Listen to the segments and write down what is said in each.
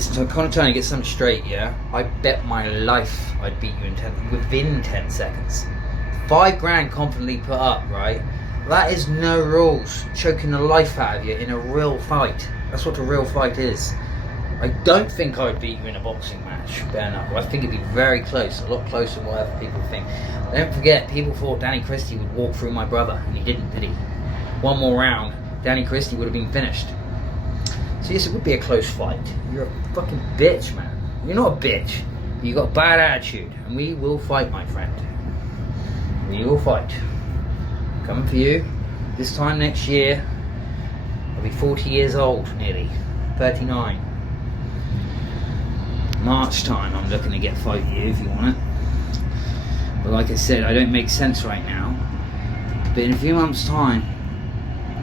Listen, so I'm kind of trying to get something straight, yeah? I bet my life I'd beat you within 10 seconds. $5 confidently put up, right? That is no rules. Choking the life out of you in a real fight. That's what a real fight is. I don't think I'd beat you in a boxing match, fair enough. I think it'd be very close, a lot closer than whatever people think. Don't forget, people thought Danny Christie would walk through my brother, and he didn't, did he? One more round, Danny Christie would have been finished. So yes, it would be a close fight. You're a fucking bitch, man. You're not a bitch. You got a bad attitude, and we will fight, my friend. We will fight. Coming for you. This time next year, I'll be 40 years old, nearly. 39. March time, I'm looking to get fight you if you want it. But like I said, I don't make sense right now. But in a few months' time,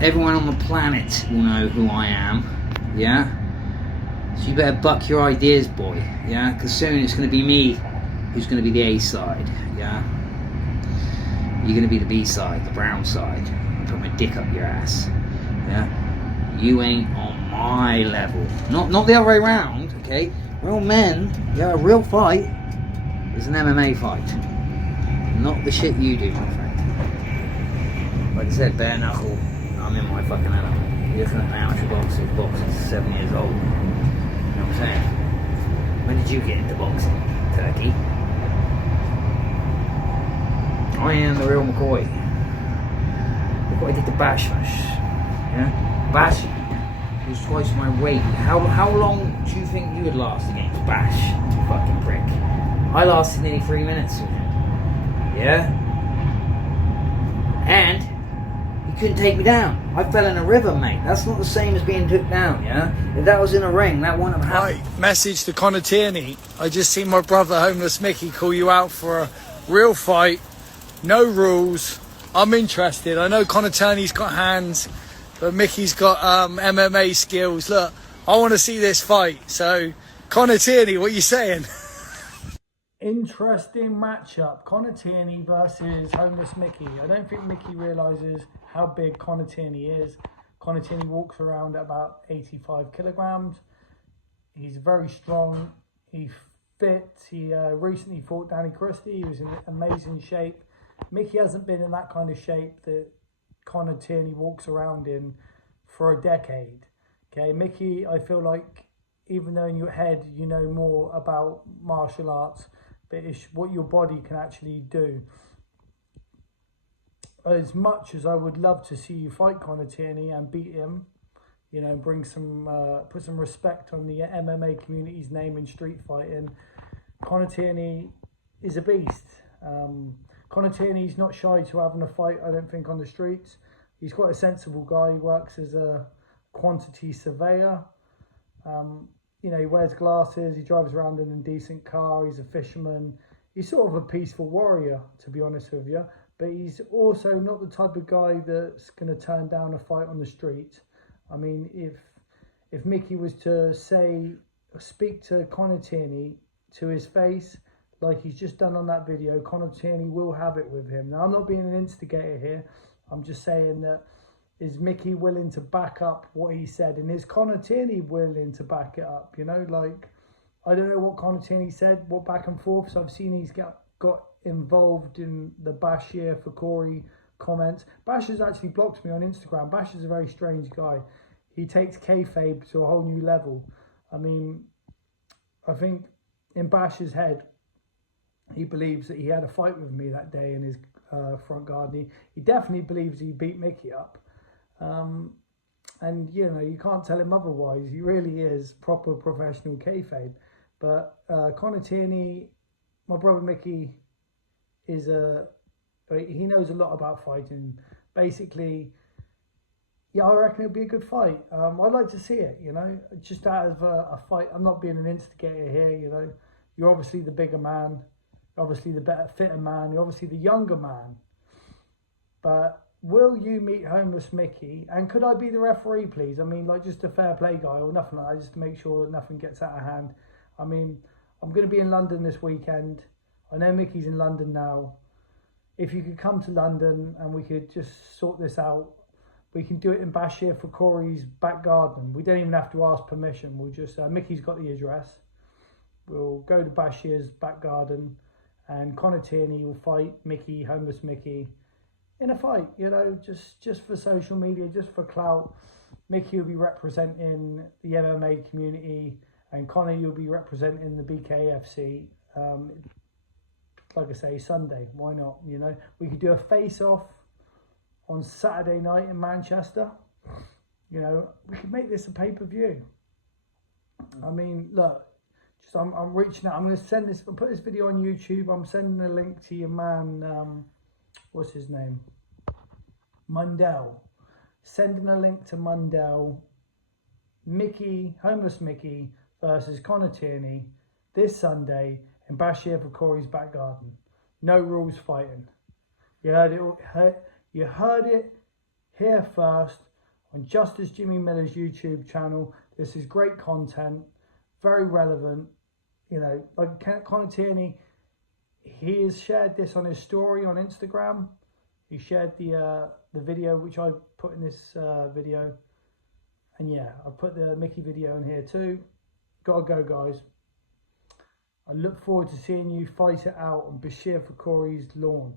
everyone on the planet will know who I am. Yeah? So you better buck your ideas, boy. Yeah? Because soon it's going to be me who's going to be the A side. Yeah? You're going to be the B side, the brown side. Put my dick up your ass. Yeah? You ain't on my level. Not the other way around, okay? Real men, yeah, a real fight is an MMA fight. Not the shit you do, my friend. Like I said, bare knuckle, I'm in my fucking element. You're looking at an amateur boxer who's boxing 7 years old. You know what I'm saying? When did you get into boxing, Turkey? I am the real McCoy. Look what I did to Bash. Yeah? Bash was twice my weight. How long do you think you would last against Bash, you fucking prick? I lasted nearly 3 minutes with him. Yeah? And he couldn't take me down. I fell in a river, mate. That's not the same as being took down, yeah? If that was in a ring, that wouldn't have happened. Right, message to Conor Tierney. I just seen my brother, Homeless Micky, call you out for a real fight. No rules. I'm interested. I know Conor Tierney's got hands, but Micky's got MMA skills. Look, I want to see this fight. So, Conor Tierney, what are you saying? Interesting matchup. Conor Tierney versus Homeless Micky. I don't think Micky realises how big Conor Tierney is. Conor Tierney walks around at about 85 kilograms. He's very strong. He's fit. He recently fought Danny Christie. He was in amazing shape. Micky hasn't been in that kind of shape that Conor Tierney walks around in for a decade. Okay, Micky, I feel like even though in your head you know more about martial arts, but it's what your body can actually do. As much as I would love to see you fight Conor Tierney and beat him, you know, bring some, put some respect on the MMA community's name in street fighting, Conor Tierney is a beast. Conor Tierney's not shy to having a fight, I don't think, on the streets. He's quite a sensible guy. He works as a quantity surveyor. You know, he wears glasses. He drives around in a decent car. He's a fisherman. He's sort of a peaceful warrior, to be honest with you. But he's also not the type of guy that's going to turn down a fight on the street. I mean, if Micky was to speak to Conor Tierney to his face, like he's just done on that video, Conor Tierney will have it with him. Now, I'm not being an instigator here. I'm just saying that, is Micky willing to back up what he said? And is Conor Tierney willing to back it up? You know, like, I don't know what Conor Tierney said, what back and forth. So I've seen he's got involved in the Bashir for Corey comments. Bash has actually blocked me on Instagram. Bash is a very strange guy. He takes kayfabe to a whole new level. I mean, I think in Bash's head, he believes that he had a fight with me that day in his front garden. He definitely believes he beat Micky up. And, you know, you can't tell him otherwise. He really is proper professional kayfabe. But Conor Tierney, my brother Micky, he knows a lot about fighting. Basically, yeah, I reckon it'll be a good fight. I'd like to see it, you know, just out of a fight. I'm not being an instigator here, you know. You're obviously the bigger man. Obviously the better, fitter man. You're obviously the younger man. But will you meet Homeless Micky? And could I be the referee, please? I mean, like, just a fair play guy or nothing like that, just to make sure that nothing gets out of hand. I mean, I'm going to be in London this weekend. I know Micky's in London now. If you could come to London and we could just sort this out, we can do it in Bashir Fakori's back garden. We don't even have to ask permission. We'll just, Mickey's got the address. We'll go to Bashir's back garden, and Conor Tierney will fight Micky, homeless Micky, in a fight, you know, just for social media, just for clout. Micky will be representing the MMA community, and Conor, you'll be representing the BKFC. Like I say, Sunday, why not? You know, we could do a face-off on Saturday night in Manchester. You know, we could make this a pay-per-view. I mean, look, just I'm reaching out. I'm going to send this, put this video on YouTube. I'm sending a link to your man, what's his name? Mundell. Sending a link to Mundell. Micky, homeless Micky versus Conor Tierney this Sunday in Bashir Fakori's back garden. No rules fighting. You heard it here first on Justice Jimmy Miller's YouTube channel. This is great content, very relevant. You know, like Conor Tierney, he has shared this on his story on Instagram. He shared the video which I put in this video, and yeah, I put the Micky video in here too. Gotta go, guys. I look forward to seeing you fight it out on Bashir Fakori's lawn.